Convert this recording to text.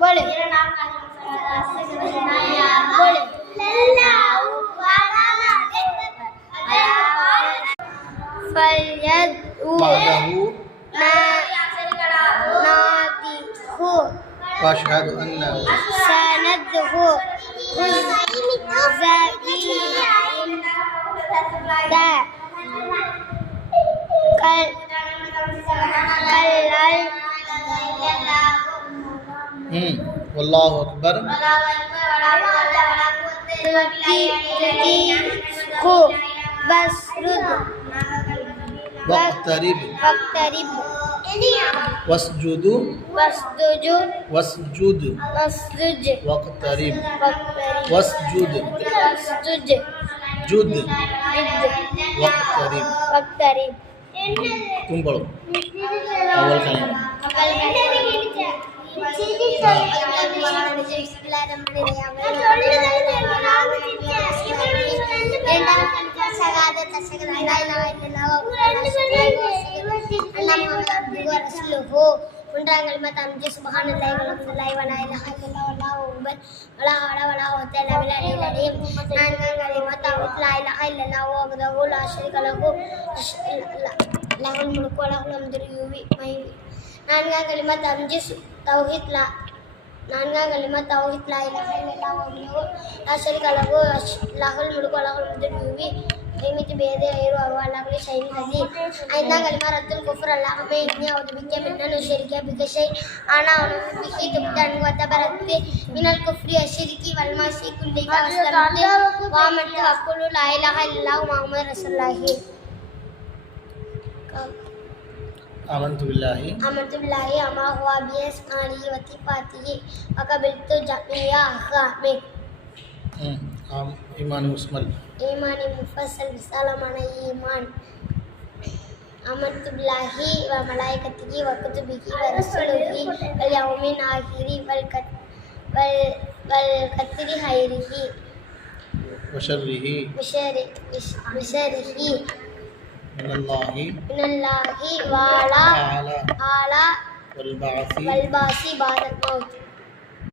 बोले बोले فليدعو ناديه وأشهد أن سندعو والله أكبر واقترب واسجد واقترب واسجد جد واقترب तुम पढ़ो अव्वल कलमा மூன்றாம் கலிமா தம்ஜி சுப்ஹானல்லாஹி வல்ஹம்துலில்லாஹி வலா இலாஹ இல்லல்லாஹ் வல்லாஹு அக்பர் வலா ஹவ்ல வலா குவத்த இல்லா பில்லாஹில் அலீம். நான்காம் கலிமா தவ்ஹீத் லா இலாஹ இல்லல்லாஹு வஹ்தஹு லா ஷரீக லஹு லஹுல் முல்கு வ லஹுல் ஹம்து யுஹ்யி. நான்காம் கலிமா தம்ஜி தவ்ஹீத் லா இலாஹ இல்லல்லாஹு வஹ்தஹு லா ஷரீக லஹு லஹுல் முல்கு வ லஹுல் ஹம்து யுஹ்யி قيمة بيده غير وهو على كل شيء قدير. عندنا كلمة رد الكفر اللهم إني أعوذ بك من أن أشرك بك شيء أنا أعوذ بك تبت وتبرأت من الكفر والشرك والمعصية كلها وأسلمت وآمنت وأقول لا إله إلا الله محمد رسول الله. آمنت بالله وما هو بأسمائه وصفاته وقبلت جميع أحكامه. إيمان مشمل إيمان مفصل بسلام على إيمان. آمنت بالله وملائكته وكتبه ورسله واليوم الآخر والقدر خيره وشره من الله وعلى والبعث بعد الموت.